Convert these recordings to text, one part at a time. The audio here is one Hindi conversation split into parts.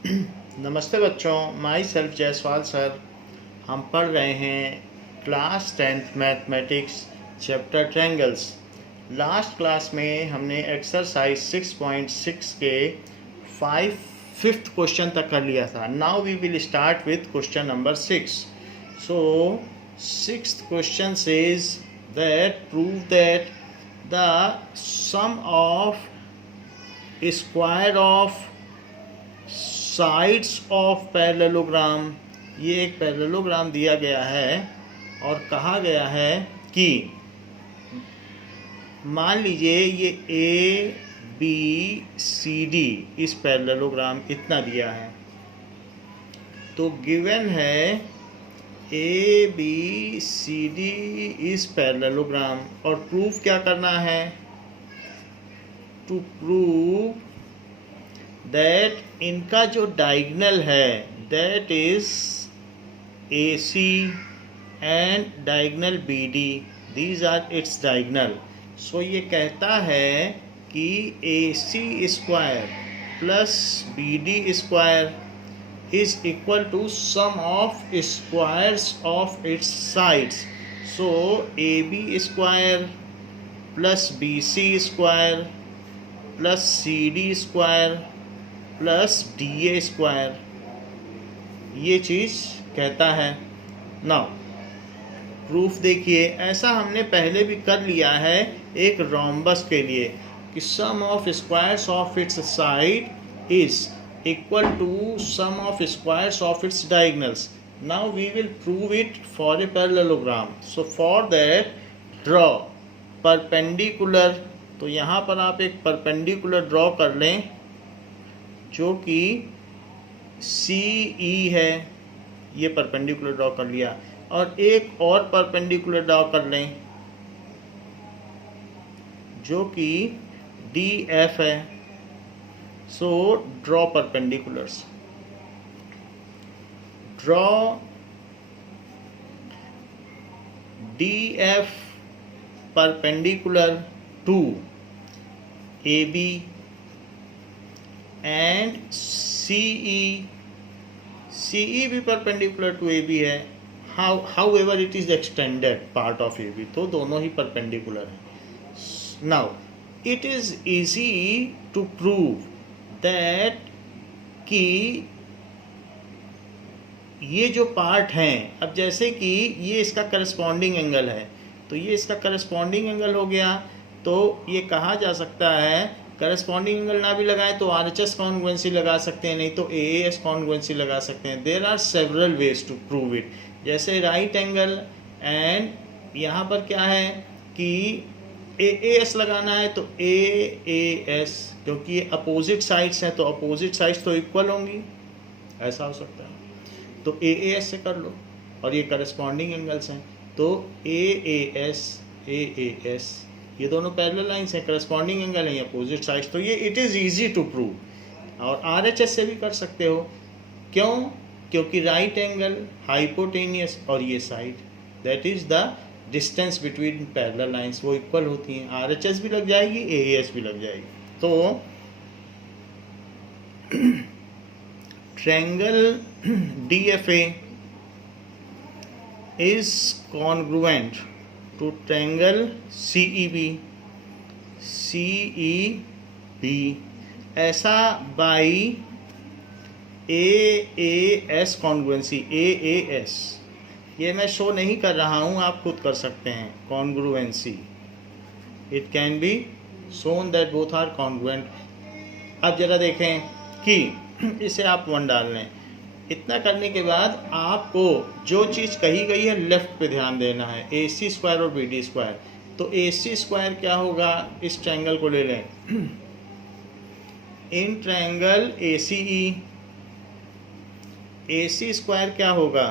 नमस्ते बच्चों, माई सेल्फ जयसवाल सर। हम पढ़ रहे हैं class 10th mathematics chapter triangles. Last class में हमने एक्सरसाइज 6.6 के फिफ्थ क्वेश्चन तक कर लिया था। Now we will start with question number 6। So sixth question says that prove that the sum of square of sides of parallelogram, ये एक पैरेललोग्राम दिया गया है और कहा गया है कि मान लीजिए ये ए बी सी डी इस पैरेललोग्राम इतना दिया है, तो गिवन है ए बी सी डी इस पैरेललोग्राम और प्रूफ क्या करना है? टू प्रूव दैट इनका जो डायगनल है that is A C and diagonal B D, these are its diagonal. So ये कहता है कि A C square plus B D square is equal to sum of squares of its sides. So A B square plus B C square plus C D square plus D A square, ये चीज़ कहता है। नाउ प्रूफ देखिए, ऐसा हमने पहले भी कर लिया है एक रोम्बस के लिए कि sum of squares of its side is equal to sum of squares of its diagonals. Now we will prove it for a parallelogram. So for that draw perpendicular, तो यहाँ पर आप एक परपेंडिकुलर ड्रॉ कर लें जो कि सी ई है, ये परपेंडिकुलर ड्रॉ कर लिया, और एक और परपेंडिकुलर ड्रॉ कर लें जो कि डी एफ है। So draw perpendiculars, draw D F perpendicular to A B and CE भी परपेंडिकुलर टू AB है। however it is extended part of AB, तो दोनों ही परपेंडिकुलर हैं। Now it is easy to prove that कि ये जो पार्ट हैं, अब जैसे कि ये इसका करस्पॉन्डिंग एंगल है, तो ये इसका करस्पॉन्डिंग एंगल हो गया, तो ये कहा जा सकता है करस्पॉन्डिंग एंगल ना भी लगाएं तो RHS कॉन्ग्रुएंसी लगा सकते हैं, नहीं तो AAS कॉन्ग्रुएंसी लगा सकते हैं। There are several ways to prove it, जैसे राइट एंगल एंड यहाँ पर क्या है कि AAS लगाना है तो AAS, क्योंकि ये अपोजिट साइड्स हैं तो अपोजिट साइड्स तो इक्वल होंगी, ऐसा हो सकता है। तो AAS से कर लो, और ये करस्पॉन्डिंग एंगल्स हैं तो AAS ये दोनों पैरेलल लाइंस हैं, करस्पॉन्डिंग एंगल है, अपोजिट साइड्स, तो ये it is easy to prove. और RHS से भी कर सकते हो, क्यों? क्योंकि राइट एंगल हाइपोटेनियस और ये side that is the distance between parallel lines, वो इक्वल होती हैं, RHS भी लग जाएगी, AAS भी लग जाएगी। तो triangle DFA is congruent to triangle CEB, ऐसा बाई AAS कॉन्ग्रुएंसी। AAS ये मैं शो नहीं कर रहा हूँ, आप खुद कर सकते हैं। Congruency, it can be shown that both are congruent. अब जरा देखें कि इसे आप 1 डाल लें। इतना करने के बाद आपको जो चीज़ कही गई है लेफ्ट पे ध्यान देना है, AC स्क्वायर और BD स्क्वायर। तो AC स्क्वायर क्या होगा, इस ट्रायंगल को ले लें, इन ट्रायंगल AC स्क्वायर क्या होगा,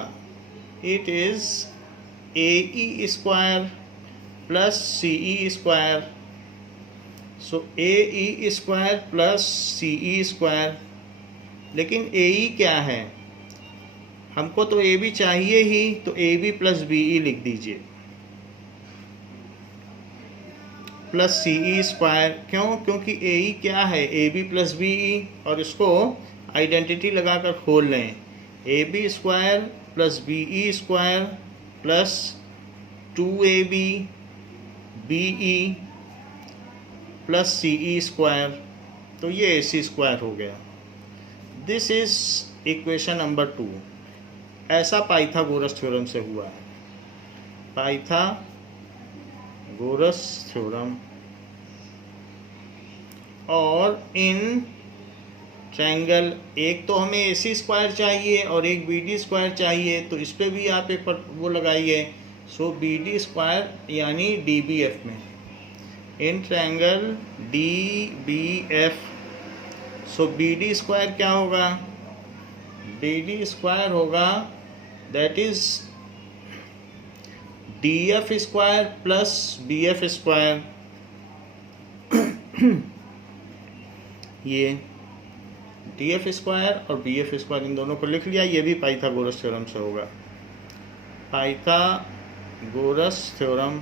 it is AE square plus CE square. So AE square plus CE square, लेकिन AE क्या है, हमको तो AB चाहिए ही, तो AB प्लस BE लिख दीजिए प्लस CE स्क्वायर। क्यों? क्योंकि AE क्या है, AB प्लस BE, और इसको आइडेंटिटी लगाकर खोल लें, A B square plus B E square plus 2ab B E plus C E square, तो ये ए सी स्क्वायर हो गया। This is equation number 2। ऐसा पाइथागोरस थ्योरम से हुआ है, पाइथागोरस थ्योरम। और इन ट्रायंगल, एक तो हमें ए सी स्क्वायर चाहिए और एक बी डी स्क्वायर चाहिए, तो इस पर भी आप एक वो लगाइए। सो बी डी स्क्वायर यानी डी बी एफ में, in triangle D B F. So B D square क्या होगा, बी डी स्क्वायर होगा that is D F square plus B F square. ये डी एफ स्क्वायर और बी एफ स्क्वायर इन दोनों को लिख लिया, ये भी पाइथागोरस थ्योरम से होगा। Pythagoras theorem.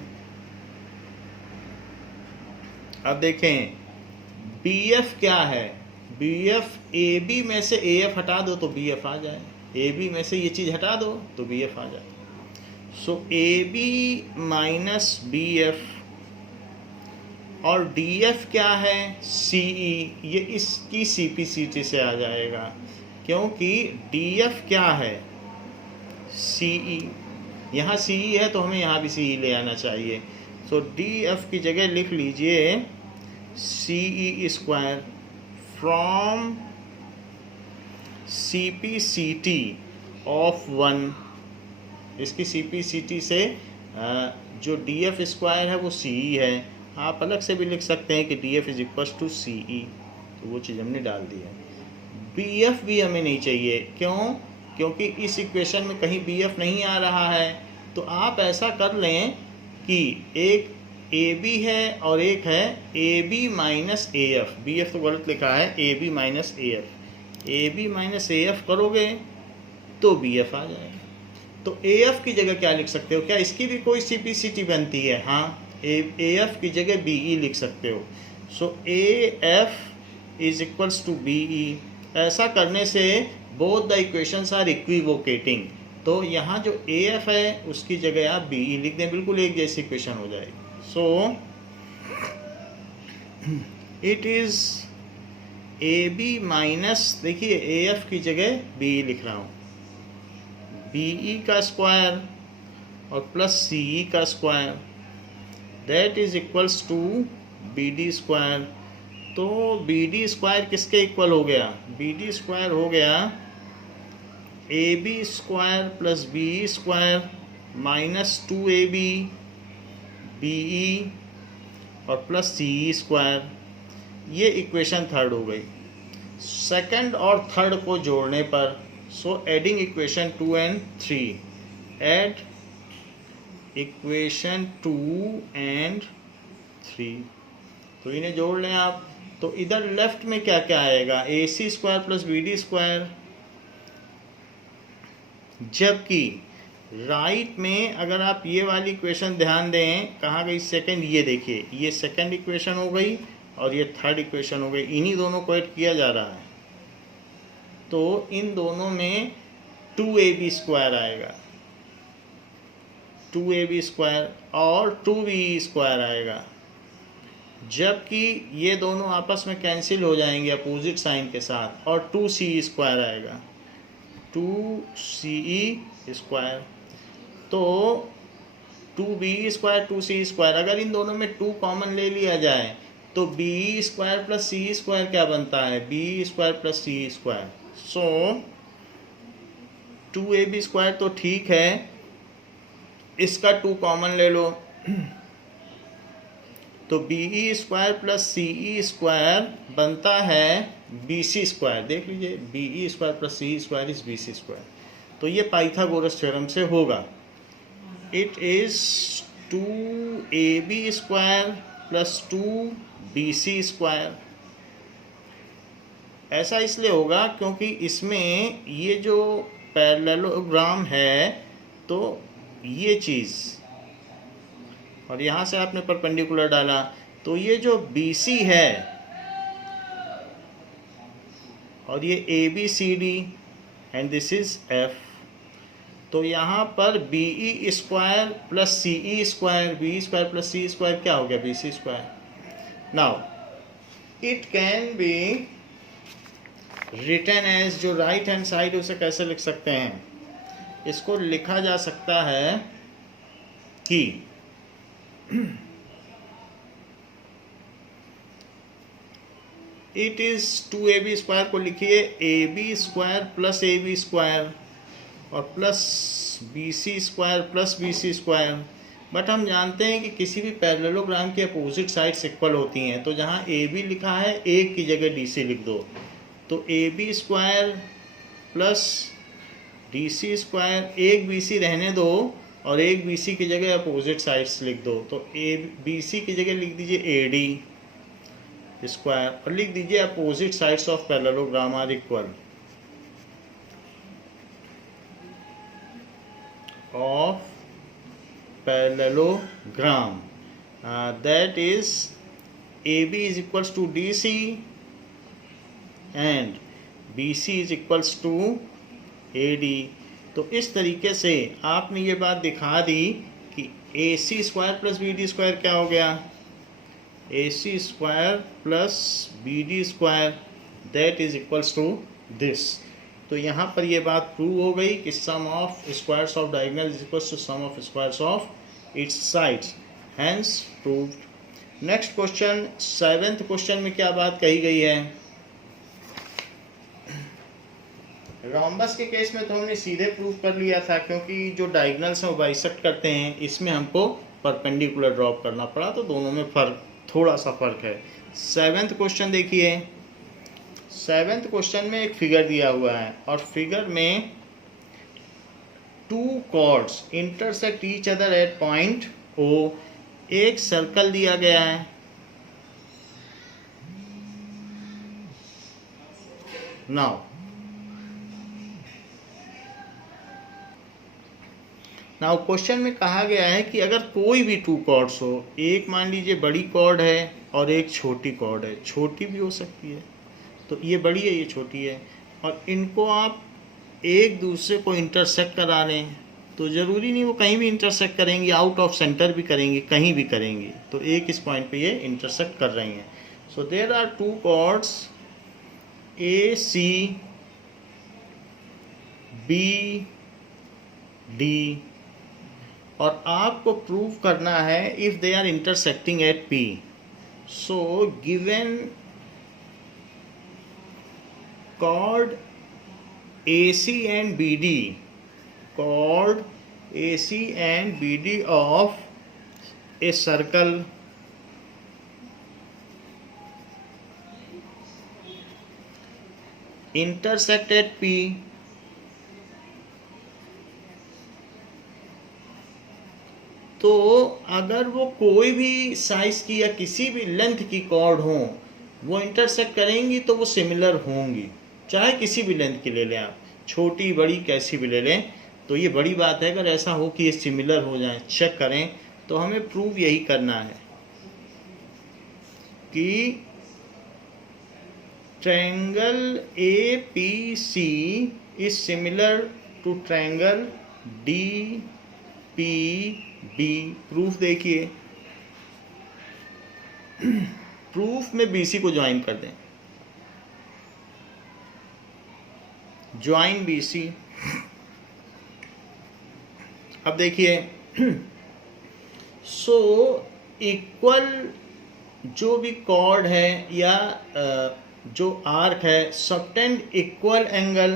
अब देखें बी एफ क्या है, बी एफ ए बी में से ए एफ हटा दो तो बी एफ आ जाए, ए बी में से ये चीज़ हटा दो तो बी एफ आ जाए। So A B minus B F, और डी एफ क्या है, सी ई, ये इसकी सी पी सी टी से आ जाएगा, क्योंकि डी एफ क्या है, सी ई, यहाँ सी ई है तो हमें यहाँ भी सी ई ले आना चाहिए। सो डी एफ की जगह लिख लीजिए C E square from C P C T of 1। इसकी सी पी सी टी से जो डी एफ स्क्वायर है वो सी ई है। आप अलग से भी लिख सकते हैं कि D F is equal to C E, तो वो चीज़ हमने डाल दी है। बी एफ भी हमें नहीं चाहिए, क्यों, क्योंकि इस इक्वेशन में कहीं बी एफ नहीं आ रहा है। तो आप ऐसा कर लें कि एक ए बी है और एक है A B minus A F, B F तो गलत लिखा है, A B minus A F, A B minus A F करोगे तो बी एफ आ जाएगा। तो ए एफ की जगह क्या लिख सकते हो, क्या इसकी भी कोई सी पी सी टी बनती है, हाँ, ए एफ की जगह बी ई लिख सकते हो। So A F is equals to B E. ऐसा करने से both the equations are equivocating, तो यहाँ जो ए एफ है उसकी जगह आप बी ई लिख दें, बिल्कुल एक जैसी इक्वेशन हो जाएगी। So it is A B minus, देखिए ए एफ की जगह बी ई लिख रहा हूँ, बी ई का स्क्वायर और प्लस सी ई का square, that is equals to B D square. तो बी डी स्क्वायर किसके इक्वल हो गया, बी डी स्क्वायर हो गया A B square plus B E square minus 2ab B E और प्लस सी ई स्क्वायर। ये इक्वेशन थर्ड हो गई। सेकंड और थर्ड को जोड़ने पर, so adding equation 2 and 3, add equation 2 and 3, तो इन्हें जोड़ लें आप। तो इधर लेफ्ट में क्या क्या आएगा, A C square plus B D square, जबकि राइट में अगर आप ये वाली इक्वेशन ध्यान दें, कहाँ गई सेकंड, ये देखिए, ये सेकंड इक्वेशन हो गई और ये थर्ड इक्वेशन हो गई, इन्हीं दोनों को ऐड किया जा रहा है। तो इन दोनों में 2ab स्क्वायर आएगा, 2ab स्क्वायर और 2be स्क्वायर आएगा, जबकि ये दोनों आपस में कैंसिल हो जाएंगे अपोजिट साइन के साथ, और 2ce स्क्वायर आएगा, 2ce स्क्वायर। तो 2be स्क्वायर 2ce स्क्वायर, अगर इन दोनों में 2 कॉमन ले लिया जाए तो be square plus c square क्या बनता है, b square plus c square. So 2ab square तो ठीक है, इसका 2 कॉमन ले लो, तो B square plus C square बनता है बी सी स्क्वायर। देख लीजिए, B square plus C square is B C square. तो ये पाइथागोरस थ्योरम से होगा। It is 2ab square plus 2bc square. ऐसा इसलिए होगा क्योंकि इसमें ये जो पैरेललोग्राम है, तो ये चीज़, और यहाँ से आपने परपेंडिकुलर डाला, तो ये जो BC है और ये ABCD and this is F। तो यहाँ पर BE square plus CE square, BE square plus CE square क्या हो गया, BC square. Now it can be written as, जो राइट हैंड साइड उसे कैसे लिख सकते हैं, इसको लिखा जा सकता है कि इट इज 2AB स्क्वायर को लिखिए AB square plus AB square और plus BC square plus BC square. But हम जानते हैं कि किसी भी पैरेललोग्राम की अपोजिट साइड्स इक्वल होती हैं, तो जहाँ AB लिखा है एक की जगह DC लिख दो, तो AB square plus DC square, एक BC रहने दो और एक BC की जगह अपोजिट साइड्स लिख दो, तो BC की जगह लिख दीजिए AD स्क्वायर और लिख दीजिए opposite sides of parallelogram are equal of parallelogram, that is AB is equals to DC and BC is equals to AD। तो इस तरीके से आपने ये बात दिखा दी कि AC square plus BD square क्या हो गया, AC square plus BD square, that is equals to this. तो यहाँ पर ये बात प्रूव हो गई कि sum of squares of diagonal is equals to sum of squares of its sides, hence proved. Next question, 7th question में क्या बात कही गई है। रोम्बस के केस में तो हमने सीधे प्रूव कर लिया था, क्योंकि जो डायगोनल्स हैं वो बाइसेक्ट करते हैं, इसमें हमको परपेंडिकुलर ड्रॉप करना पड़ा, तो दोनों में थोड़ा सा फर्क है। 7th क्वेश्चन देखिए, 7th क्वेश्चन में एक फिगर दिया हुआ है और फिगर में 2 chords intersect each other at point O, एक सर्कल दिया गया है, नाउ क्वेश्चन में कहा गया है कि अगर कोई भी 2 कॉर्ड्स हो, एक मान लीजिए बड़ी कॉर्ड है और एक छोटी कॉर्ड है, छोटी भी हो सकती है, तो ये बड़ी है ये छोटी है, और इनको आप एक दूसरे को इंटरसेक्ट करा लें, तो ज़रूरी नहीं वो कहीं भी इंटरसेक्ट करेंगी, आउट ऑफ सेंटर भी करेंगी, कहीं भी करेंगी, तो एक इस पॉइंट पे ये इंटरसेक्ट कर रही हैं। So there are 2 chords AC BD और आपको प्रूव करना है if they are intersecting at P। So given chord AC and BD, chord AC and BD of a circle intersect at P, तो अगर वो कोई भी साइज की या किसी भी लेंथ की कॉर्ड हो, वो इंटरसेक्ट करेंगी तो वो सिमिलर होंगी, चाहे किसी भी लेंथ की ले लें आप, छोटी बड़ी कैसी भी ले लें। तो ये बड़ी बात है, अगर ऐसा हो कि ये सिमिलर हो जाए, चेक करें, तो हमें प्रूव यही करना है कि triangle APC is similar to triangle DPB। Proof देखिए, प्रूफ में BC को ज्वाइन कर दें, ज्वाइन BC। अब देखिए, सो इक्वल जो भी कॉर्ड है या जो आर्क है सबटेंड इक्वल एंगल,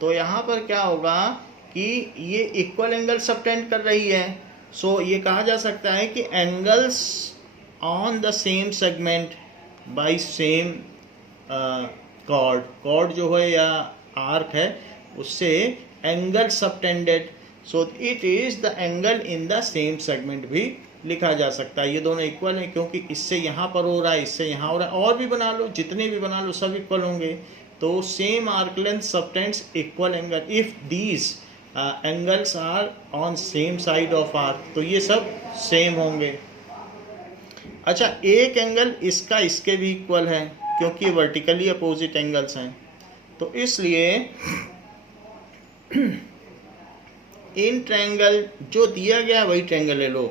तो यहाँ पर क्या होगा कि ये इक्वल एंगल सबटेंड कर रही है। सो ये कहा जा सकता है कि angles on the same segment by same chord, chord जो है या आर्क है उससे angle subtended, so it is the angle in the same segment भी लिखा जा सकता है। ये दोनों इक्वल हैं क्योंकि इससे यहाँ पर हो रहा है, इससे यहाँ हो रहा है, और भी बना लो, जितने भी बना लो सब इक्वल होंगे। तो same arc length subtends equal angle if these angles are on same side of arc, तो ये सब सेम होंगे। अच्छा, एक एंगल इसका इसके भी इक्वल है क्योंकि ये वर्टिकली अपोजिट एंगल्स हैं, तो इसलिए इन ट्रायंगल जो दिया गया वही ट्रायंगल ले लो,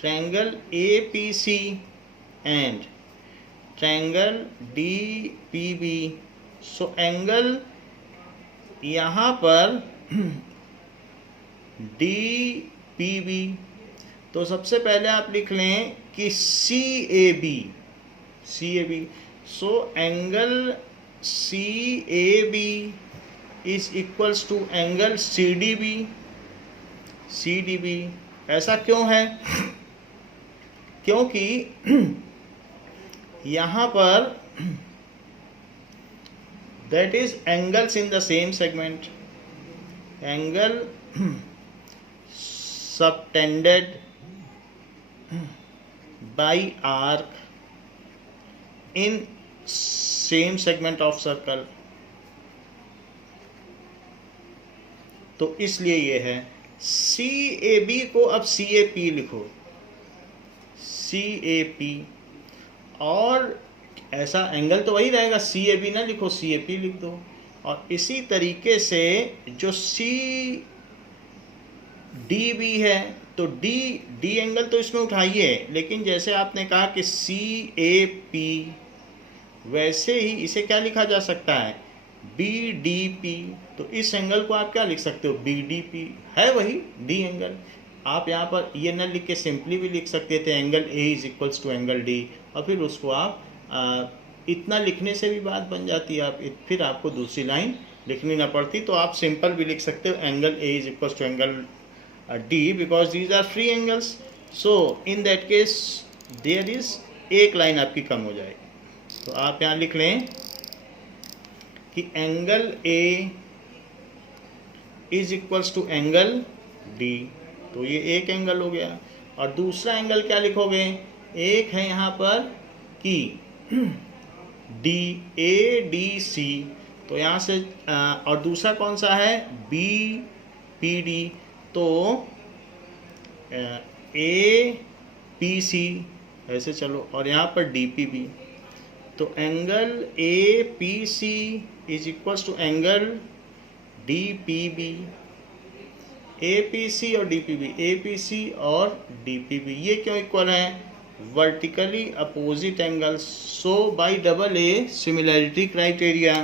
triangle A P C and triangle D P B. So angle यहाँ पर डी पी बी, तो सबसे पहले आप लिख लें कि C A B, so angle C A B is equals to angle C D B. ऐसा क्यों है? क्योंकि यहाँ पर that is angles in the same segment, angle subtended by arc in same segment of circle। तो इसलिए ये है सी ए बी को अब सी ए पी लिखो, सी ए पी, और ऐसा एंगल तो वही रहेगा, सी ए बी ना लिखो, सी ए पी लिख दो। और इसी तरीके से जो सी डी बी है, तो डी एंगल तो इसमें उठाइए, लेकिन जैसे आपने कहा कि सी ए पी, वैसे ही इसे क्या लिखा जा सकता है, बी डी पी। तो इस एंगल को आप क्या लिख सकते हो, बी डी पी, है वही डी एंगल। आप यहाँ पर ये न लिख के सिंपली भी लिख सकते थे angle A is equals to angle D, और फिर उसको आप इतना लिखने से भी बात बन जाती है, आप फिर आपको दूसरी लाइन लिखनी ना पड़ती। तो आप सिंपल भी लिख सकते हो angle A is equals to angle D, because these are free angles. So in that case there is एक लाइन आपकी कम हो जाएगी। तो आप यहाँ लिख लें कि angle A is equals to angle D, तो ये एक एंगल हो गया। और दूसरा एंगल क्या लिखोगे, एक है यहाँ पर कि डी ए डी सी, तो यहाँ से और दूसरा कौन सा है, बी पी डी, तो ए पी सी, ऐसे चलो, और यहाँ पर डी पी बी। तो angle A P C is equals to angle D P B, A P C और D P B, A P C और डी पी बी, ये क्यों इक्वल है, vertically opposite angles. So by double A similarity criteria,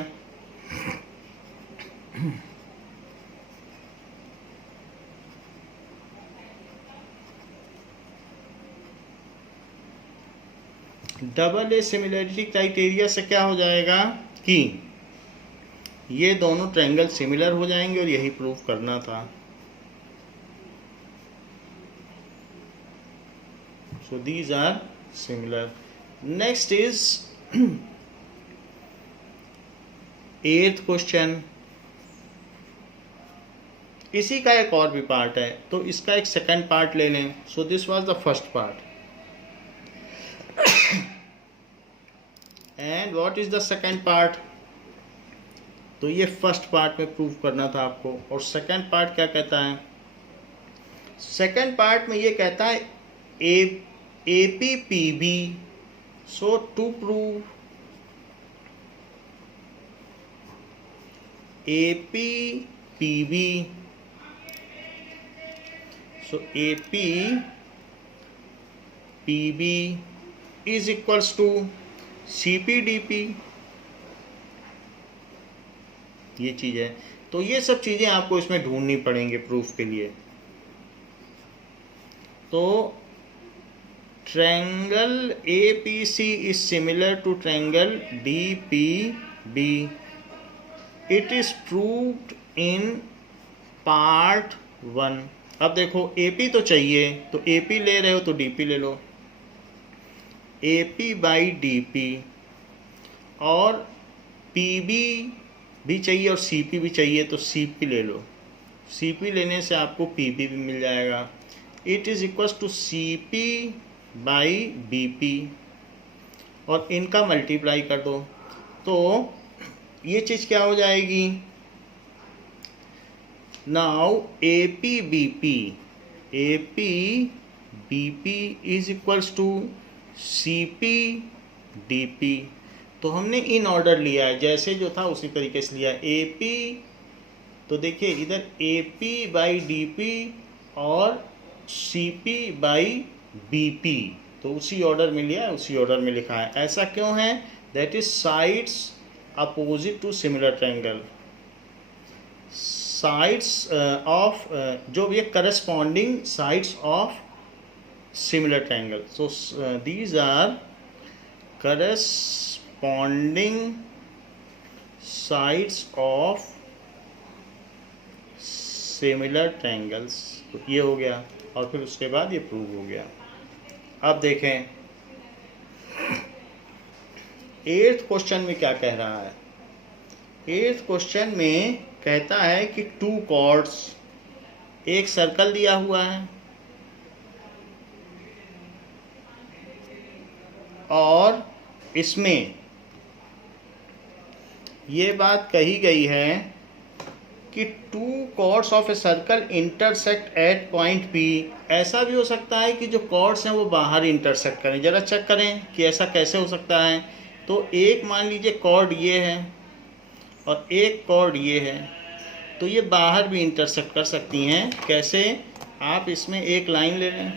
double A similarity criteria से क्या हो जाएगा कि ये दोनों ट्रायंगल सिमिलर हो जाएंगे, और यही प्रूफ करना था। So these are similar. Next is 8th question। इसी का एक और भी पार्ट है, तो इसका एक सेकंड पार्ट ले लें। So this was the first part and what is the second part? तो ये फर्स्ट पार्ट में प्रूव करना था आपको। और सेकंड पार्ट क्या कहता है, सेकंड पार्ट में ये कहता है APPB। So to prove APPB, so APPB is equals to CPDP, ये चीज़ है। तो ये सब चीज़ें आपको इसमें ढूंढनी पड़ेंगी प्रूफ के लिए। तो triangle APC is similar to triangle DPB. It is proved in part 1। अब देखो AP तो चाहिए, तो AP ले रहे हो तो DP ले लो, AP by DP, और PB भी चाहिए और CP भी चाहिए, तो CP ले लो। CP लेने से आपको PB भी मिल जाएगा। It is equals to CP by BP, और इनका मल्टीप्लाई कर दो, तो ये चीज़ क्या हो जाएगी, now APBP is equals to CPDP। तो हमने इन ऑर्डर लिया है, जैसे जो था उसी तरीके से लिया। ए पी, तो देखिए इधर A P by D P और C P by B P, तो उसी ऑर्डर में लिया है, उसी ऑर्डर में लिखा है। ऐसा क्यों है? That is sides opposite to similar triangle, sides of जो भी corresponding sides of similar triangle. So these are corresponding sides of similar triangles. तो ये हो गया, और फिर उसके बाद ये प्रूव हो गया। अब देखें 8th क्वेश्चन में क्या कह रहा है। 8th क्वेश्चन में कहता है कि 2 कॉर्ड्स, एक सर्कल दिया हुआ है और इसमें ये बात कही गई है कि 2 chords of a circle intersect at point P। ऐसा भी हो सकता है कि जो कॉर्ड्स हैं वो बाहर इंटरसेक्ट करें। ज़रा चेक करें कि ऐसा कैसे हो सकता है। तो एक मान लीजिए कॉर्ड ये है और एक कॉर्ड ये है, तो ये बाहर भी इंटरसेक्ट कर सकती हैं। कैसे? आप इसमें एक लाइन ले लें,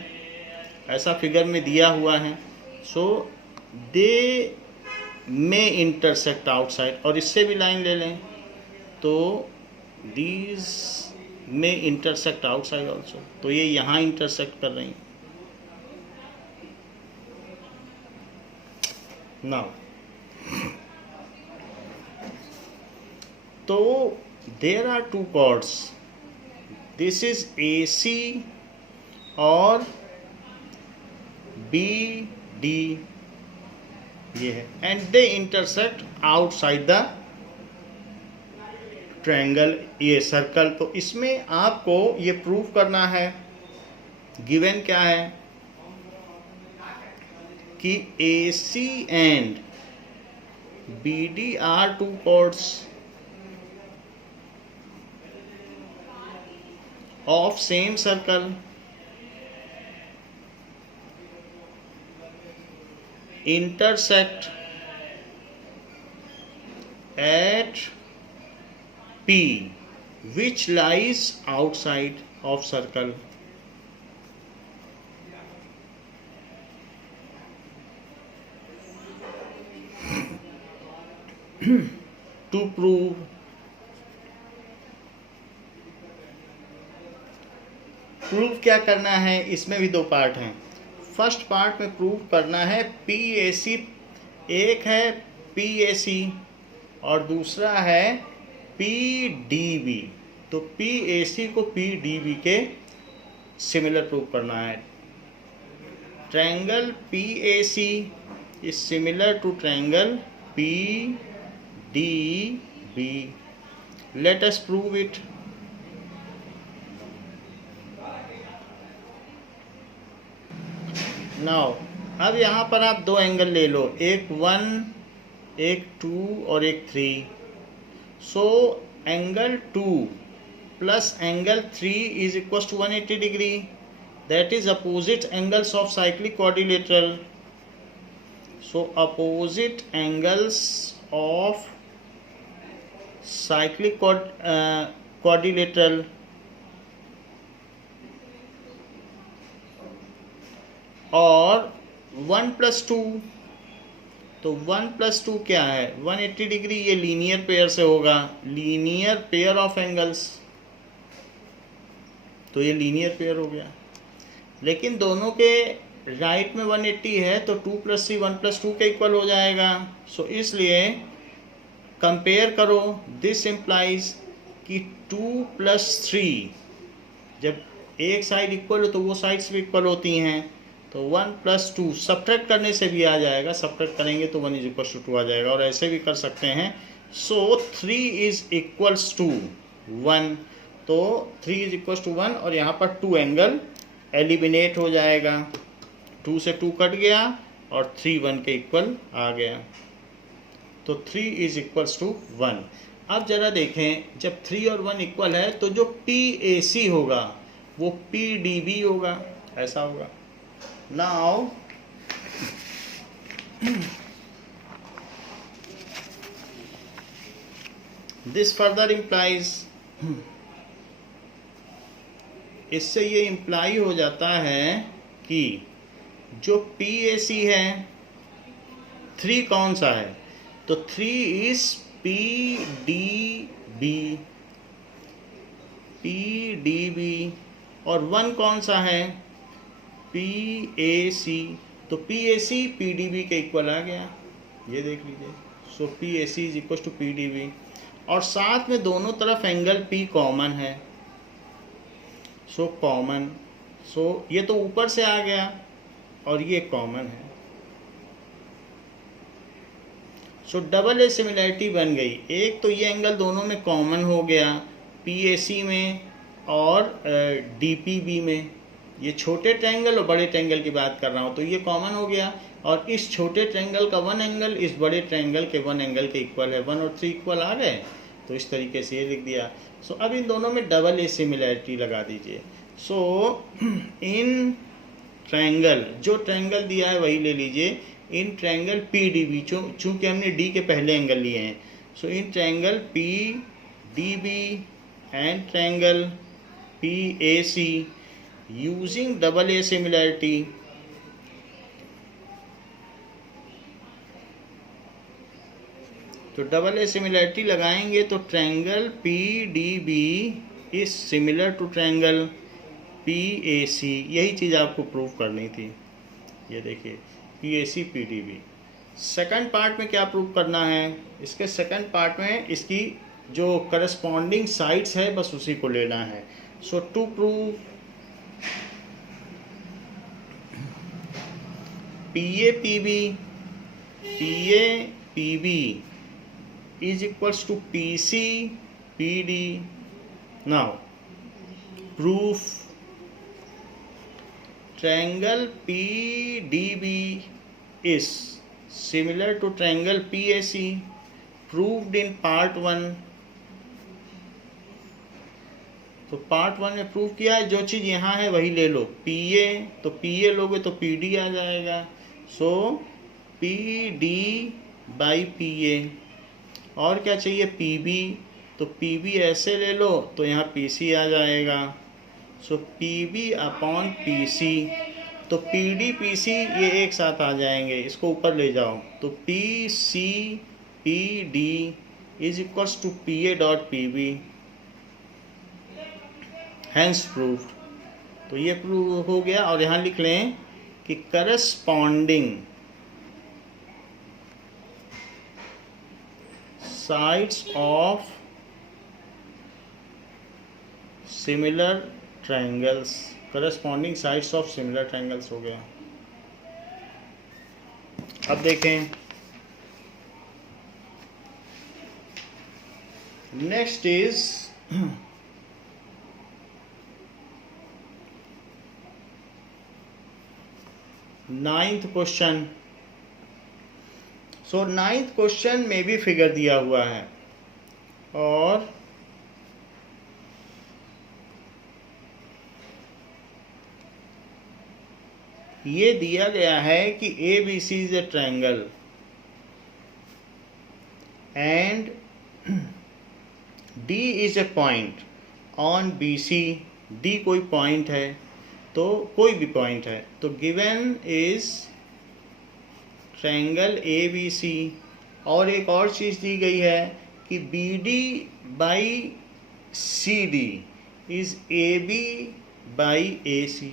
ऐसा फिगर में दिया हुआ है। सो दे में इंटरसेक्ट आउटसाइड, और इससे भी लाइन ले लें तो दीज में इंटरसेक्ट आउटसाइड ऑल्सो, तो ये यहाँ इंटरसेक्ट कर रही हैं। नाउ तो there are 2 chords, this is AC और BD, ये है, and they intersect outside the triangle, ये सर्कल। तो इसमें आपको ये प्रूव करना है, गिवन क्या है कि AC and BD are 2 chords of same circle, intersect at P which lies outside of circle. To prove क्या करना है, इसमें भी 2 पार्ट हैं। फर्स्ट पार्ट में प्रूव करना है PAC, एक है PAC और दूसरा है PDB। तो PAC को PDB के सिमिलर प्रूव करना है। Triangle PAC is similar to triangle PDB। Let us prove it. Now अब यहाँ पर आप 2 एंगल ले लो, एक 1, एक 2 और एक 3। So angle 2 plus angle 3 is equal to 180 degree, that is opposite angles of cyclic quadrilateral. So opposite angles of cyclic quadrilateral और 1 + 2, तो 1 + 2 क्या है 180 डिग्री। ये लीनियर पेयर से होगा, लीनियर पेयर ऑफ एंगल्स, तो ये लीनियर पेयर हो गया। लेकिन दोनों के राइट में 180 है तो 2 + 3 1 + 2 के इक्वल हो जाएगा। सो इसलिए कंपेयर करो, दिस इम्प्लाइज कि 2 + 3, जब एक साइड इक्वल हो तो वो साइड्स भी इक्वल होती हैं, तो 1 + 2 सब्ट्रैक्ट करने से भी आ जाएगा, सब्ट्रैक्ट करेंगे तो 1 = 2 आ जाएगा, और ऐसे भी कर सकते हैं। सो 3 = 1, तो 3 = 1 और यहाँ पर 2 एंगल एलिमिनेट हो जाएगा, 2 से 2 कट गया और 3 1 के इक्वल आ गया, तो 3 = 1। अब जरा देखें, जब 3 और 1 इक्वल है तो जो PAC होगा वो PDB होगा, ऐसा होगा। Now दिस फर्दर इम्प्लाइज, इससे ये इम्प्लाई हो जाता है कि जो PAC है, 3 कौन सा है, तो 3 इज PDB और 1 कौन सा है, PAC, तो PAC PDB के इक्वल आ गया, ये देख लीजिए। So PAC is equal to PDB और साथ में दोनों तरफ एंगल P कॉमन है, सो कॉमन, सो ये तो ऊपर से आ गया और ये कॉमन है, सो डबल ए सिमिलैरिटी बन गई। एक तो ये एंगल दोनों में कॉमन हो गया, PAC में और DPB में, ये छोटे ट्रायंगल और बड़े ट्रायंगल की बात कर रहा हूँ, तो ये कॉमन हो गया और इस छोटे ट्रायंगल का 1 एंगल इस बड़े ट्रायंगल के 1 एंगल के इक्वल है, 1 और 3 इक्वल आ गए, तो इस तरीके से ये लिख दिया। सो अब इन दोनों में डबल ए सिमिलैरिटी लगा दीजिए। सो इन ट्रायंगल, जो ट्रायंगल दिया है वही ले लीजिए, इन ट्रायंगल PDB, चूँकि हमने D के पहले एंगल लिए हैं, so in triangle PDB and triangle PAC using double A similarity, तो डबल ए सिमिलैरिटी लगाएंगे तो triangle PDB is similar to triangle PAC, यही चीज़ आपको प्रूव करनी थी। ये देखिए PAC PDB। सेकंड पार्ट में क्या प्रूव करना है, इसके सेकंड पार्ट में इसकी जो करस्पॉन्डिंग साइड्स है बस उसी को लेना है। So to prove PAPB is equals to PCPD. Now proof triangle PDB is similar to triangle PAC, proved in part 1। तो पार्ट 1 में प्रूव किया है, जो चीज़ यहाँ है वही ले लो, PA, तो PA लोगे तो PD आ जाएगा, सो PD बाई PA। और क्या चाहिए, PB, तो PB ऐसे ले लो तो यहाँ PC आ जाएगा, सो PB अपॉन PC, तो PD PC ये एक साथ आ जाएंगे, इसको ऊपर ले जाओ, तो PCPD is equals to PA dot PB, hence proved. तो ये प्रूव हो गया और यहाँ लिख लें कि corresponding sides of similar triangles, corresponding sides of similar triangles हो गया। अब देखें next is ninth question. So ninth question में भी फिगर दिया हुआ है और ये दिया गया है कि ABC is a triangle and D is a point on BC, D कोई पॉइंट है, तो कोई भी पॉइंट है, तो गिवन इज ट्रायंगल ABC। और एक और चीज़ दी गई है कि BD by CD is AB by AC।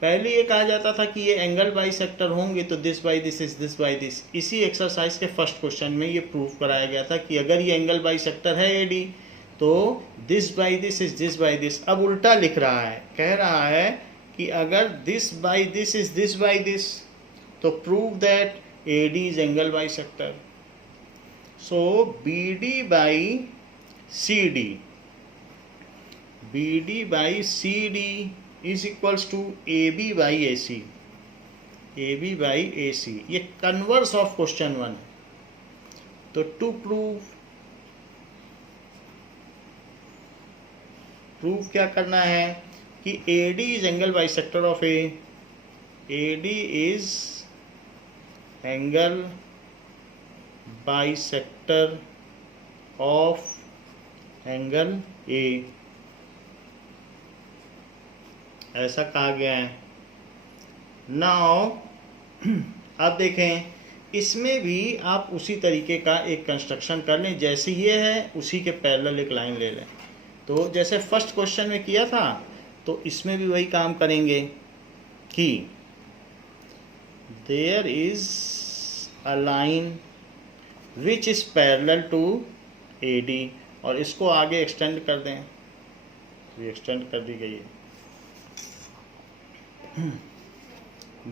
पहले ये कहा जाता था कि ये एंगल बाइसेक्टर होंगे तो this by this is this by this. इसी एक्सरसाइज के फर्स्ट क्वेश्चन में ये प्रूव कराया गया था कि अगर ये एंगल बाइसेक्टर है AD तो this by this is this by this. अब उल्टा लिख रहा है, कह रहा है कि अगर this by this is this by this तो prove that AD is angle bisector. So BD by CD is equals to AB by AC, AB by AC। ये कन्वर्स ऑफ क्वेश्चन 1 है। तो टू प्रूफ क्या करना है कि AD is angle bisector of A, AD is angle bisector of angle A, ऐसा कहा गया है। नाउ अब देखें, इसमें भी आप उसी तरीके का एक कंस्ट्रक्शन कर लें, जैसे ये है उसी के पैरेलल एक लाइन ले लें। तो जैसे फर्स्ट क्वेश्चन में किया था, तो इसमें भी वही काम करेंगे कि there is a line which is parallel to AD, और इसको आगे एक्सटेंड कर दें। ये एक्सटेंड कर दी गई है।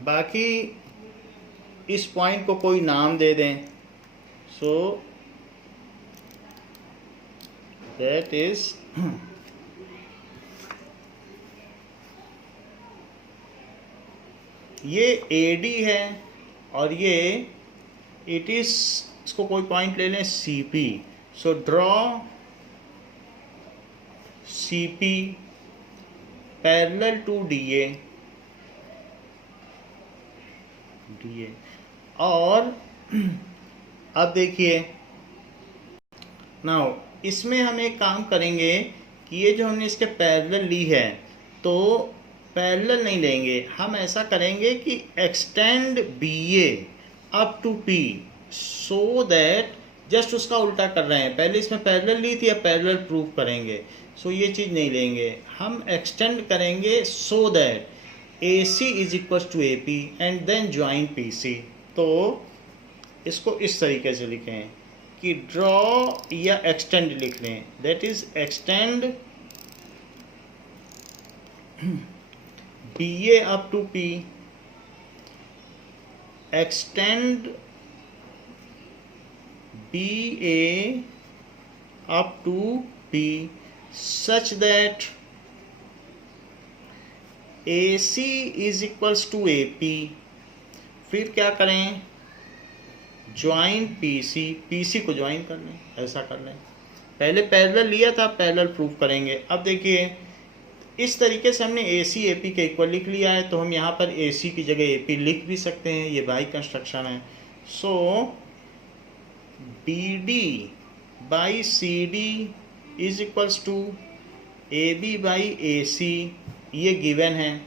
बाकी इस पॉइंट को कोई नाम दे दें। सो दैट इज ये AD है और ये इट इज, इसको कोई पॉइंट ले लें CP। So draw CP parallel to DA, और अब देखिए नाउ इसमें हम एक काम करेंगे कि ये जो हमने इसके पैरेलल ली है, तो पैरेलल नहीं लेंगे, हम ऐसा करेंगे कि extend BA up to P, so that just उसका उल्टा कर रहे हैं। पहले इसमें पैरेलल ली थी, अब पैरेलल प्रूव करेंगे। सो ये चीज़ नहीं लेंगे, हम एक्सटेंड करेंगे so that AC is equal to AP and then join PC। तो इसको इस तरीके से लिखें कि ड्रॉ या एक्सटेंड लिख लें, that is extend BA up to P, extend BA up to P such that AC is equals to AP। फिर क्या करें, ज्वाइन PC को ज्वाइन कर लें, ऐसा कर लें। पहले पैरेलल लिया था, पैरेलल प्रूव करेंगे। अब देखिए इस तरीके से हमने AC AP के इक्वल लिख लिया है, तो हम यहाँ पर AC की जगह AP लिख भी सकते हैं, ये बाई कंस्ट्रक्शन है। So BD by CD is equals to AB by AC, ये गिवन है,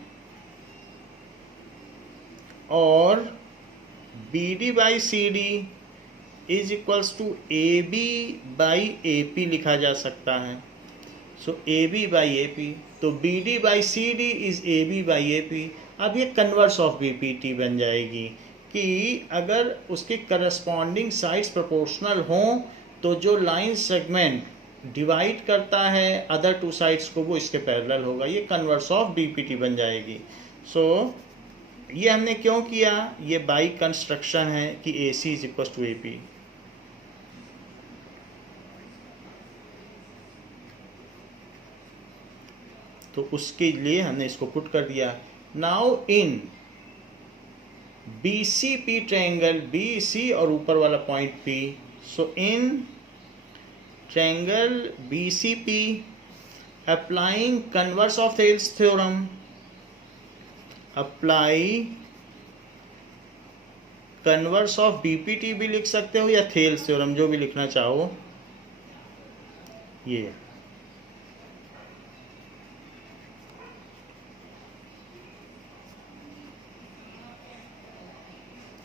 और BD by CD is equals to AB by AP लिखा जा सकता है। सो AB बाई AP, तो BD by CD is AB by AP। अब ये कन्वर्स ऑफ BPT बन जाएगी कि अगर उसके करस्पॉन्डिंग साइड्स प्रोपोर्शनल हों, तो जो लाइन सेगमेंट डिवाइड करता है अदर टू साइड्स को, वो इसके पैरेलल होगा। ये कन्वर्स ऑफ BPT बन जाएगी। सो ये हमने क्यों किया, ये बाई कंस्ट्रक्शन है कि AC is equal to AP। तो उसके लिए हमने इसको पुट कर दिया। Now in BCP triangle, BC और ऊपर वाला point P, so in triangle BCP applying converse of Thales theorem, apply converse of BPT भी लिख सकते हो या थेल्स थ्योरम, जो भी लिखना चाहो।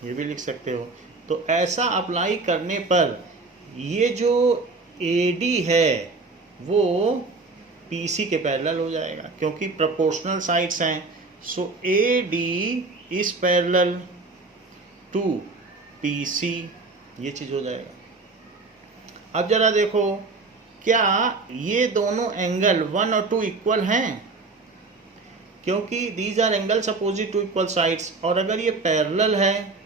ये भी लिख सकते हो। तो ऐसा अप्लाई करने पर ये जो AD है वो PC के पैरेलल हो जाएगा, क्योंकि प्रोपोर्शनल साइड्स हैं। So AD is parallel to PC, ये चीज़ हो जाएगा। अब जरा देखो, क्या ये दोनों एंगल 1 और 2 इक्वल हैं, क्योंकि these are angles opposite to equal sides. और अगर ये पैरेलल है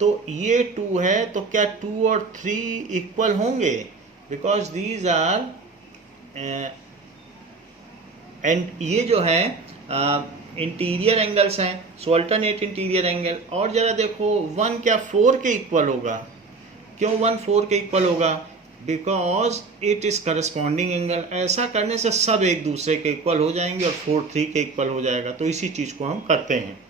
तो ये 2 है, तो क्या 2 और 3 इक्वल होंगे, बिकॉज दीज आर एंड ये जो है इंटीरियर एंगल्स हैं, सो अल्टरनेट इंटीरियर एंगल। और जरा देखो 1 क्या 4 के इक्वल होगा, क्यों 1 4 के इक्वल होगा, because it is corresponding angle. ऐसा करने से सब एक दूसरे के इक्वल हो जाएंगे और 4 3 के इक्वल हो जाएगा। तो इसी चीज़ को हम करते हैं।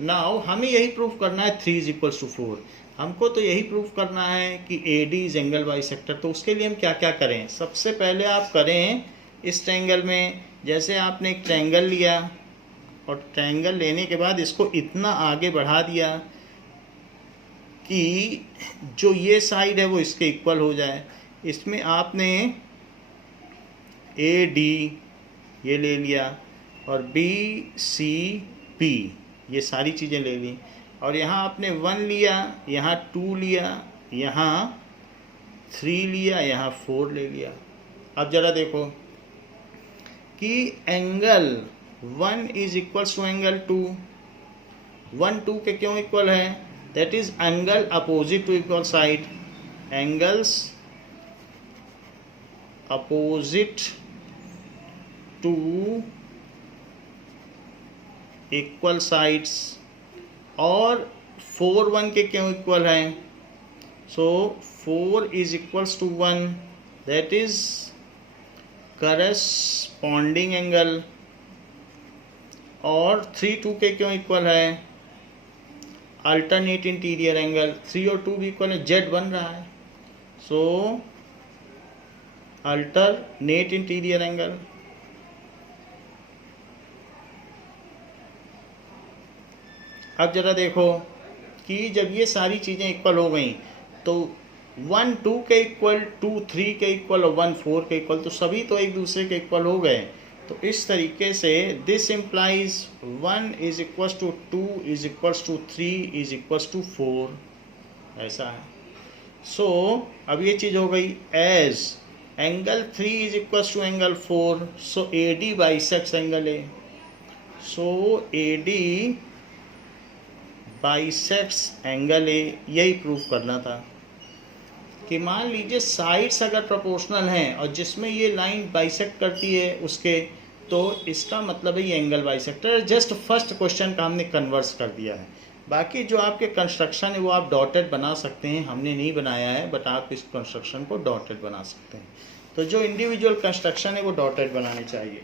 नाउ हमें यही प्रूफ करना है 3 इज इक्वल टू 4। हमको तो यही प्रूफ करना है कि AD इज एंगल बाइसेक्टर। तो उसके लिए हम क्या क्या करें? सबसे पहले आप करें इस ट्रायंगल में, जैसे आपने एक ट्रायंगल लिया और ट्रायंगल लेने के बाद इसको इतना आगे बढ़ा दिया कि जो ये साइड है वो इसके इक्वल हो जाए। इसमें आपने AD ये ले लिया और BCP ये सारी चीज़ें ले ली, और यहाँ आपने 1 लिया, यहाँ 2 लिया, यहाँ 3 लिया, यहाँ 4 ले लिया। अब ज़रा देखो कि angle 1 is equals to angle 2। 1 2 के क्यों इक्वल है? That is angle opposite to equal side. Angles opposite to equal sides. और 4 1 के क्यों इक्वल हैं? So 4 is equals to 1, that is corresponding angle. और 3 2 के क्यों इक्वल है? Alternate interior angle. 3 और 2 भी इक्वल है, जेड बन रहा है, सो अल्टरनेट इंटीरियर एंगल। अब जरा देखो कि जब ये सारी चीज़ें इक्वल हो गई तो 1 2 के इक्वल, 2 3 के इक्वल और 1 4 के इक्वल, तो सभी तो एक दूसरे के इक्वल हो गए। तो इस तरीके से this implies 1 is equals to 2 is equals to 3 is equals to 4, ऐसा है। सो अब ये चीज़ हो गई। As angle 3 is equals to angle 4, so AD bisects angle A। So AD bisects angle A, यही प्रूफ करना था कि मान लीजिए साइड्स अगर प्रोपोर्शनल हैं और जिसमें ये लाइन बाइसेक्ट करती है उसके, तो इसका मतलब है ये angle bisector. Just first question का हमने कन्वर्स कर दिया है। बाकी जो आपके कंस्ट्रक्शन है वो आप डॉटेड बना सकते हैं, हमने नहीं बनाया है, बट आप इस कंस्ट्रक्शन को डॉटेड बना सकते हैं। तो जो इंडिविजुअल कंस्ट्रक्शन है वो डॉटेड बनाने चाहिए।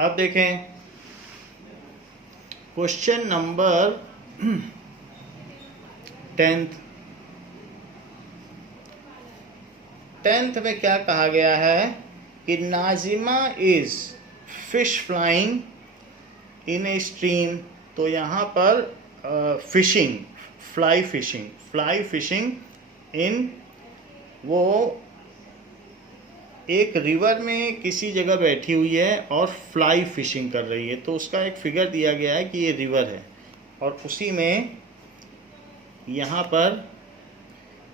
अब देखें क्वेश्चन नंबर 10th में क्या कहा गया है कि Nazima is fish flying in a stream. तो यहाँ पर फिशिंग, फ्लाई फिशिंग इन, वो एक रिवर में किसी जगह बैठी हुई है और फ्लाई फिशिंग कर रही है। तो उसका एक फिगर दिया गया है कि ये रिवर है और उसी में यहाँ पर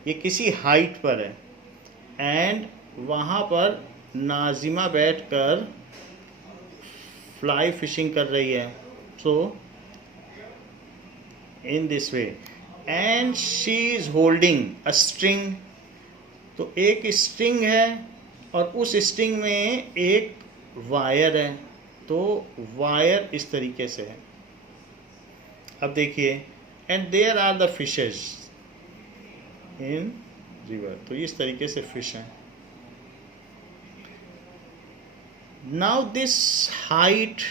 ये किसी हाइट पर है एंड वहाँ पर नाजिमा बैठकर फ्लाई फिशिंग कर रही है। So in this way and she is holding a string. तो एक स्ट्रिंग है और उस स्ट्रिंग में एक वायर है। तो वायर इस तरीके से है। अब देखिए and there are the fishes in river. तो इस तरीके से फिश हैं। Now this height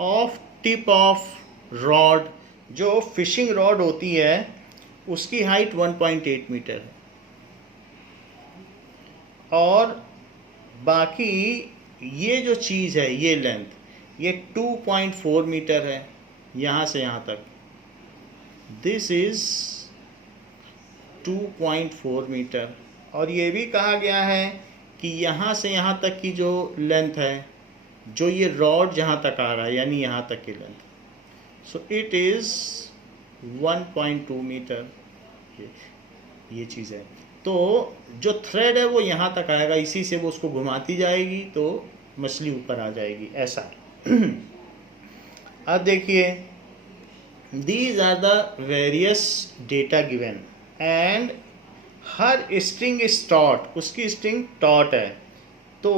of tip of rod, जो फिशिंग रॉड होती है उसकी हाइट 1.8 मीटर है और बाकी ये जो चीज़ है ये लेंथ ये 2.4 मीटर है यहाँ से यहाँ तक। This is 2.4 metre. और ये भी कहा गया है कि यहाँ से यहाँ तक की जो लेंथ है, जो ये रॉड जहाँ तक आ रहा है यानी यहाँ तक की length, so it is 1.2 metre. ये चीज़ है। तो जो थ्रेड है वो यहाँ तक आएगा, इसी से वो उसको घुमाती जाएगी तो मछली ऊपर आ जाएगी, ऐसा। अब देखिए these are the various data given and her string is taut, उसकी स्ट्रिंग टॉट है। तो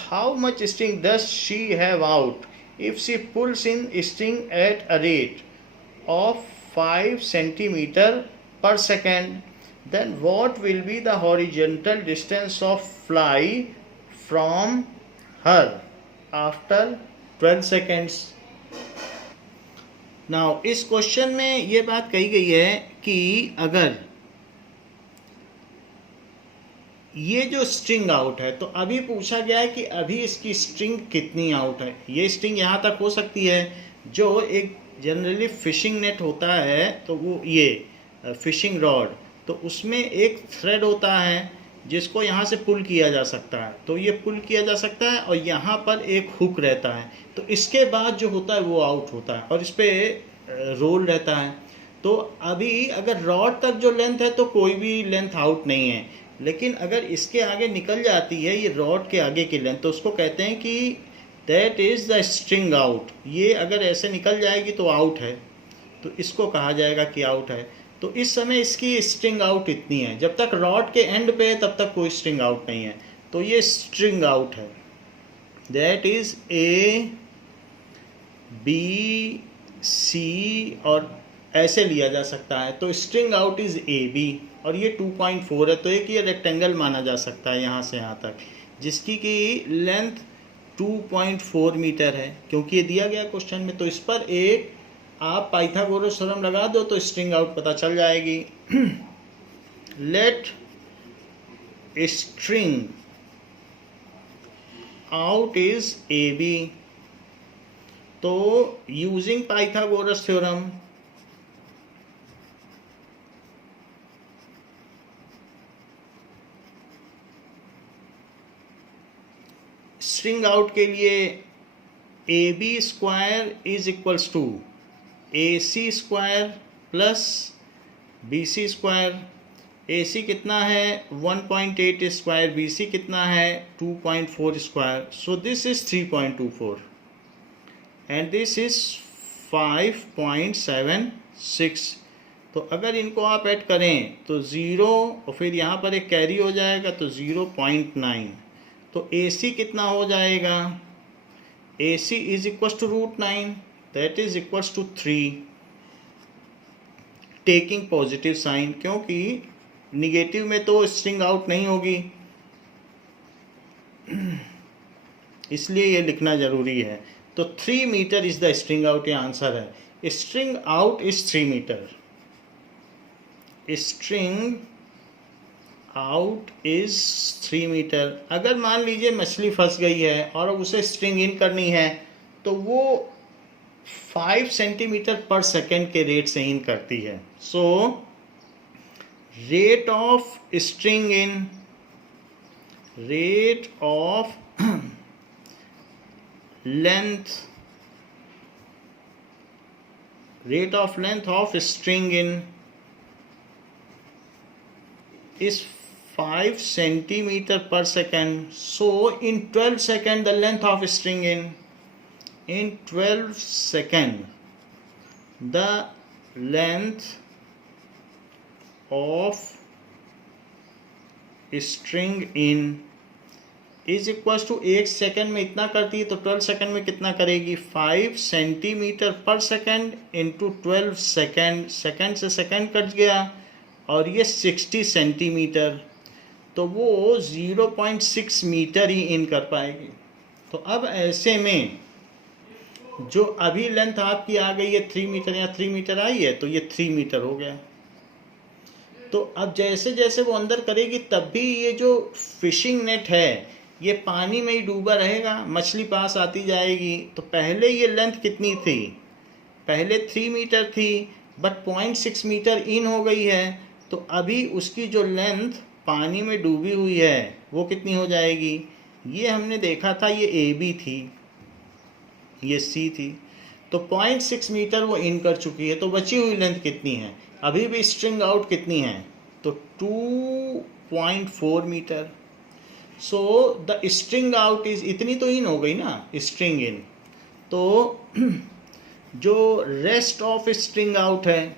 how much string does she have out if she pulls in string at a rate of 5 centimetre per second, then what will be the horizontal distance of fly from her after 12 seconds? Now इस क्वेश्चन में ये बात कही गई है कि अगर ये जो स्ट्रिंग आउट है, तो अभी पूछा गया है कि अभी इसकी स्ट्रिंग कितनी आउट है। ये स्ट्रिंग यहाँ तक हो सकती है, जो एक जनरली फिशिंग नेट होता है, तो वो ये फिशिंग रॉड, तो उसमें एक थ्रेड होता है जिसको यहाँ से पुल किया जा सकता है, तो ये पुल किया जा सकता है, और यहाँ पर एक हुक रहता है, तो इसके बाद जो होता है वो आउट होता है, और इस पर रोल रहता है। तो अभी अगर रॉड तक जो लेंथ है तो कोई भी लेंथ आउट नहीं है, लेकिन अगर इसके आगे निकल जाती है ये रॉड के आगे की लेंथ, तो उसको कहते हैं कि that is the string out. ये अगर ऐसे निकल जाएगी तो आउट है, तो इसको कहा जाएगा कि आउट है। तो इस समय इसकी स्ट्रिंग आउट इतनी है, जब तक रॉड के एंड पे है तब तक कोई स्ट्रिंग आउट नहीं है, तो ये स्ट्रिंग आउट है। That is A B C, और ऐसे लिया जा सकता है, तो string out is A B, और ये 2.4 है, तो एक ये रेक्टेंगल माना जा सकता है यहाँ से यहाँ तक, जिसकी की लेंथ 2.4 मीटर है, क्योंकि ये दिया गया क्वेश्चन में। तो इस पर एक आप पाइथागोरस थ्योरम लगा दो तो स्ट्रिंग आउट पता चल जाएगी। Let string out is A B, तो using Pythagoras theorem string out के लिए A B square is equals to A C square plus B C square. A C कितना है 1.8 स्क्वायर, बी सी कितना है 2.4 square, so this is 3.24 and this is 5.76। तो अगर इनको आप ऐड करें तो 0, और फिर यहाँ पर एक कैरी हो जाएगा तो 0.9, तो ए सी कितना हो जाएगा, A C is equal to √9, that is equal to 3, taking positive sign, क्योंकि निगेटिव में तो स्ट्रिंग आउट नहीं होगी, इसलिए ये लिखना जरूरी है। तो 3 metre is the string out, ये आंसर है। String out is 3 metre, string out is 3 metre. अगर मान लीजिए मछली फंस गई है और उसे स्ट्रिंग इन करनी है, तो वो 5 सेंटीमीटर पर सेकेंड के रेट से इन करती है। So rate of string in, rate of length, rate of length of string in is 5 centimeter per second. So in 12 second the length of string in 12 second the length of string in is equal to 1 second में इतना करती है, तो 12 सेकेंड में कितना करेगी 5 centimetre per second into 12 second, second से सेकेंड कट गया, और ये 60 सेंटीमीटर, तो वो 0.6 मीटर ही इन कर पाएगी। तो अब ऐसे में जो अभी लेंथ आपकी आ गई है 3 मीटर या 3 मीटर आई है, तो ये 3 मीटर हो गया। तो अब जैसे जैसे वो अंदर करेगी तब भी ये जो फिशिंग नेट है ये पानी में ही डूबा रहेगा, मछली पास आती जाएगी। तो पहले ये लेंथ कितनी थी, पहले 3 मीटर थी, बट 0.6 मीटर इन हो गई है, तो अभी उसकी जो लेंथ पानी में डूबी हुई है वो कितनी हो जाएगी। ये हमने देखा था ये ए बी थी, ये सी थी, तो 0.6 मीटर वो इन कर चुकी है, तो बची हुई लेंथ कितनी है, अभी भी स्ट्रिंग आउट कितनी है, तो 2.4 metre. So the string out is, इतनी तो इन हो गई ना स्ट्रिंग इन, तो जो रेस्ट ऑफ स्ट्रिंग आउट है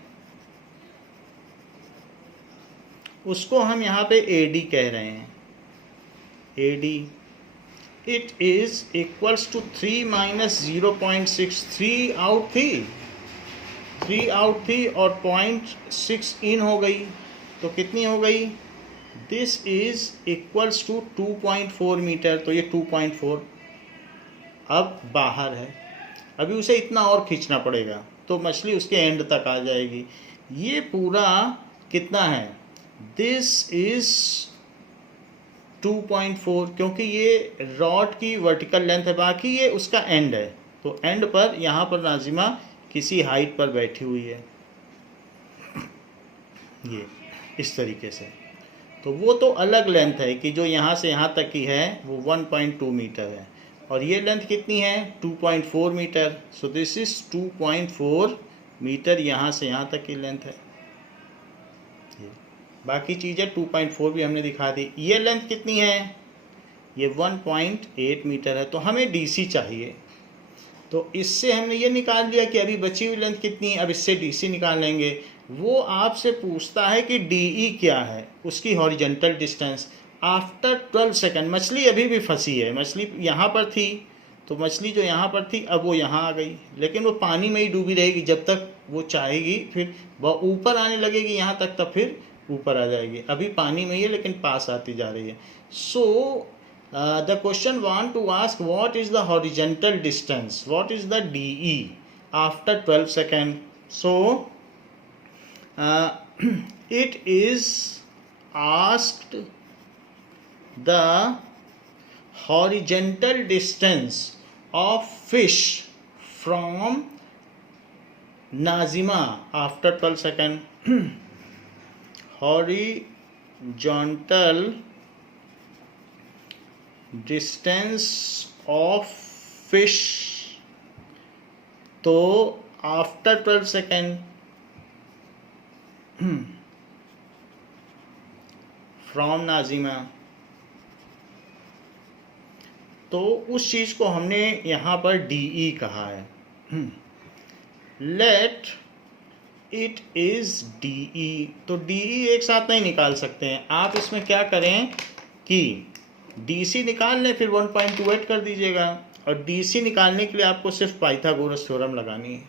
उसको हम यहाँ पे AD कह रहे हैं, AD। It is equals to 3 minus 0.6, 3 out थी, 3 आउट थी और 0.6 इन हो गई, तो कितनी हो गई, this is equals to 2.4 metre, तो ये 2.4 अब बाहर है, अभी उसे इतना और खींचना पड़ेगा, तो मछली उसके एंड तक आ जाएगी। ये पूरा कितना है, दिस इज 2.4, क्योंकि ये रॉड की वर्टिकल लेंथ है, बाकी ये उसका एंड है। तो एंड पर यहाँ पर नाजिमा किसी हाइट पर बैठी हुई है, ये इस तरीके से। तो वो तो अलग लेंथ है कि जो यहाँ से यहाँ तक की है वो 1.2 मीटर है, और ये लेंथ कितनी है 2.4 metre. So this is 2.4 metre, यहाँ से यहाँ तक की लेंथ है। बाकी चीज़ें 2.4 भी हमने दिखा दी। ये लेंथ कितनी है, ये 1.8 मीटर है। तो हमें डीसी चाहिए, तो इससे हमने ये निकाल लिया कि अभी बची हुई लेंथ कितनी है, अब इससे डीसी निकाल लेंगे। वो आपसे पूछता है कि डीई क्या है, उसकी हॉरिजेंटल डिस्टेंस आफ्टर 12 सेकंड। मछली अभी भी फंसी है, मछली यहाँ पर थी, तो मछली जो यहाँ पर थी अब वो यहाँ आ गई, लेकिन वो पानी में ही डूबी रहेगी जब तक वो चाहेगी, फिर वह ऊपर आने लगेगी यहाँ तक, तब फिर ऊपर आ जाएगी। अभी पानी में ही है लेकिन पास आती जा रही है। सो the question want to ask what is the horizontal distance, what is the DE after 12 seconds. So it is asked the horizontal distance of fish from Nazima after 12 seconds. Horizontal distance of fish, तो आफ्टर 12 सेकेंड फ्रॉम नाजिमा, तो उस चीज़ को हमने यहाँ पर डीई कहा है। लेट इट इज डीई, तो डीई एक साथ नहीं निकाल सकते हैं आप। इसमें क्या करें कि डीसी निकाल लें, फिर 1.28 कर दीजिएगा, और डीसी निकालने के लिए आपको सिर्फ पाइथागोरस थ्योरम लगानी है।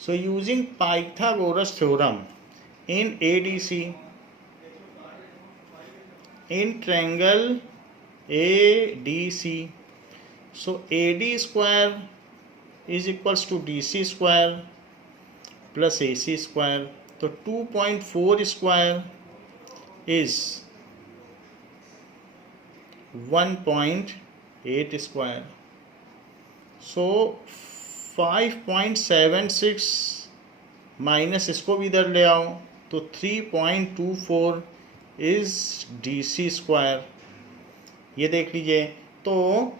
So using Pythagoras theorem in ADC, in triangle ADC, so AD square is equals to DC square plus AC square. तो 2.4 स्क्वायर इज 1.8 स्क्वायर, सो 5.76 माइनस इसको भी इधर ले आओ, तो 3.24 इज डीसी स्क्वायर। ये देख लीजिए, तो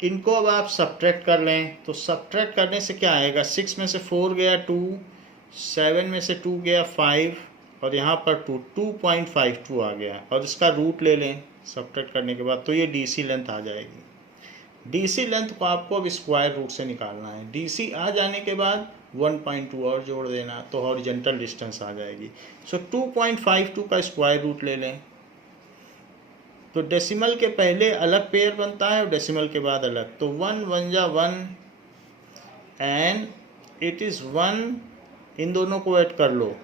इनको अब आप सब्ट्रैक्ट कर लें, तो सब्ट्रैक्ट करने से क्या आएगा, 6 में से 4 गया 2, 7 में से 2 गया 5, और यहाँ पर 2.52 आ गया, और इसका रूट ले लें सब्ट्रैक्ट करने के बाद, तो ये डीसी लेंथ आ जाएगी। डीसी लेंथ को आपको अब स्क्वायर रूट से निकालना है। डीसी आ जाने के बाद 1.2 और जोड़ देना, तो हॉरिजॉन्टल डिस्टेंस आ जाएगी। सो 2.52 का स्क्वायर रूट ले लें, तो डेसिमल के पहले अलग पेयर बनता है और डेसिमल के बाद अलग, तो 1 1 जा 1 एंड इट इज़ 1, इन दोनों को ऐड कर लो,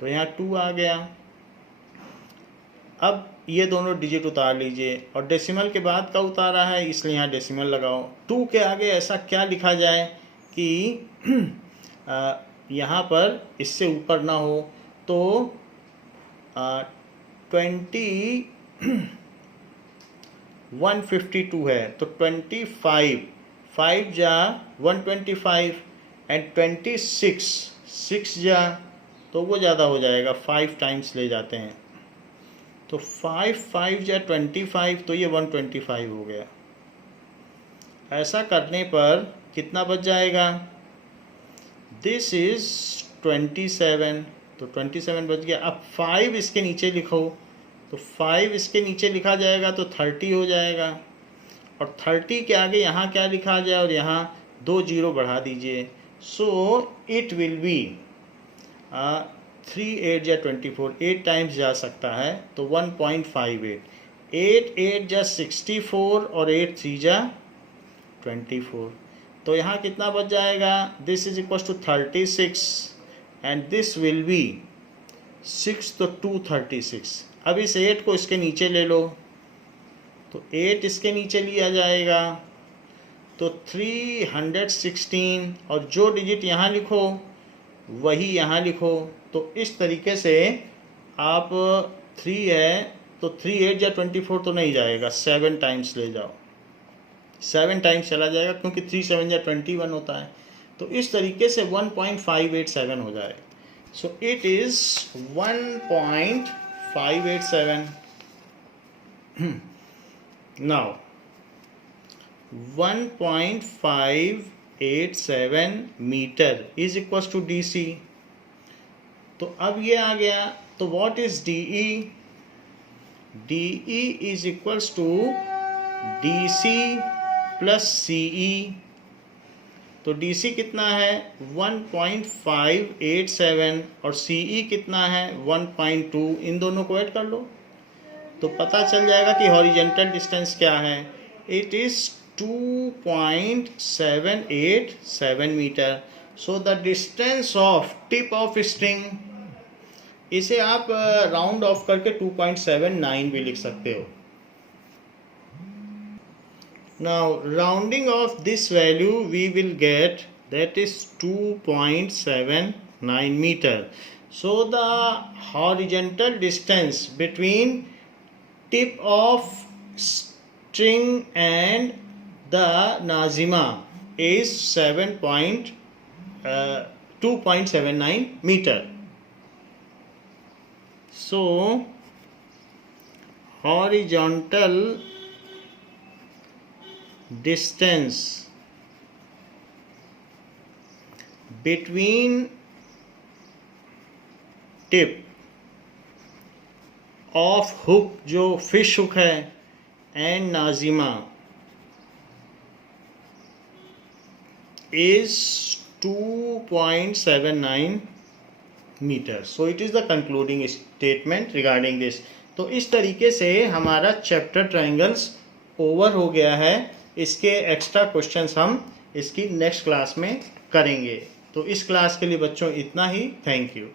तो यहाँ 2 आ गया। अब ये दोनों डिजिट उतार लीजिए, और डेसिमल के बाद का उतारा है इसलिए यहाँ डेसिमल लगाओ। 2 के आगे ऐसा क्या लिखा जाए कि यहाँ पर इससे ऊपर ना हो, तो 152 है, तो 25, 5 जा 125 एंड 26, 6 जा, तो वो ज़्यादा हो जाएगा, 5 टाइम्स ले जाते हैं, तो 5 5 या 25, तो ये 125 हो गया। ऐसा करने पर कितना बच जाएगा, दिस इज 27, तो 27 बच गया। अब 5 इसके नीचे लिखो, तो 5 इसके नीचे लिखा जाएगा तो 30 हो जाएगा, और 30 के आगे यहाँ क्या लिखा जाए, और यहाँ 2 0 बढ़ा दीजिए, सो इट विल बी 3 8 या 24, 8 टाइम्स जा सकता है, तो 1.58, 8 8 जा 64 और 8 3 जा 24, तो यहाँ कितना बच जाएगा, this is equal to 36 and this will be 6, तो 236। अब इस 8 को इसके नीचे ले लो, तो 8 इसके नीचे लिया जाएगा, तो 316 और जो डिजिट यहाँ लिखो वही यहाँ लिखो। तो इस तरीके से आप 3 है तो 3 8 या 24 तो नहीं जाएगा, 7 टाइम्स ले जाओ, 7 टाइम्स चला जाएगा क्योंकि 3 7 या 21 होता है। तो इस तरीके से 1.587 हो जाएगा। So it is 1.587। Now 1.587 metre is equal to DC। तो अब ये आ गया, तो what is DE? DE is equals to DC plus CE। तो DC कितना है 1.587 और CE कितना है 1.2। इन दोनों को ऐड कर लो तो पता चल जाएगा कि हॉरिजेंटल डिस्टेंस क्या है। It is 2.787 metre. So the distance of tip of string, इसे आप राउंड ऑफ करके 2.79 भी लिख सकते हो। Now rounding off this value we will get that is 2.79 meter. So the horizontal distance between tip of string and the Nazima is 2.79 meter. So horizontal distance between tip of hook जो fish hook है and Nazima is 2.79 meter. So it is the concluding statement regarding this. तो इस तरीके से हमारा चैप्टर ट्रायंगल्स ओवर हो गया है। इसके एक्स्ट्रा क्वेश्चंस हम इसकी नेक्स्ट क्लास में करेंगे। तो इस क्लास के लिए बच्चों इतना ही। Thank you.